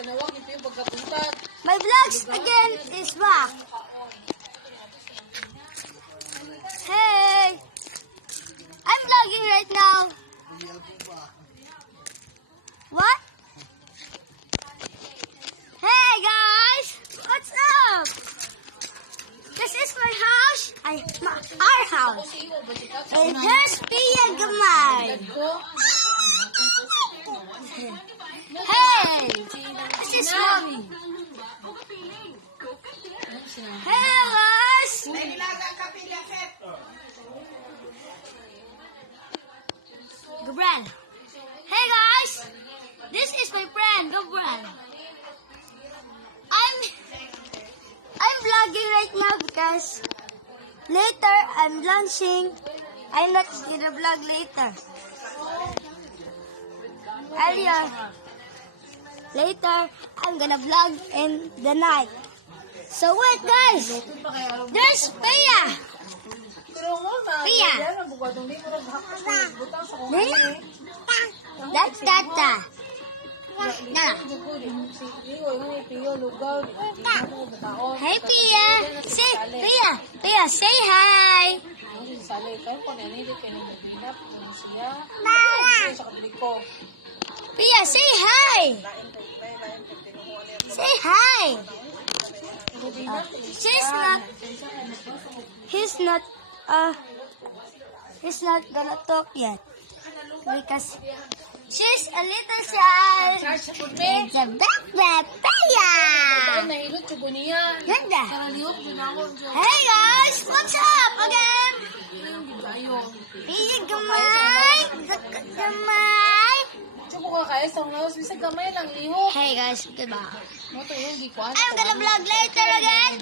My vlogs again is back. Hey! I'm vlogging right now. What? Hey guys! What's up? This is my house. Our house. And there's Pia Gamay. Hey! This is Mommy. Hey guys! Gabriel. Hey guys! This is my friend, Gabriel. I'm vlogging right now because later I'm launching. I'm not gonna vlog later. Earlier. Later, I'm gonna vlog in the night. So wait guys! There's Pia! Pia! That's Tata. Nah. Hey Pia! Say, Pia, say hi! Pia, say hi! Say hi! He's not gonna talk yet. Because she's a little shy. It's a back, Pia! Ganda! Hey guys! What's up again? Pia Gamay! Hey guys, goodbye. I'm gonna vlog later again.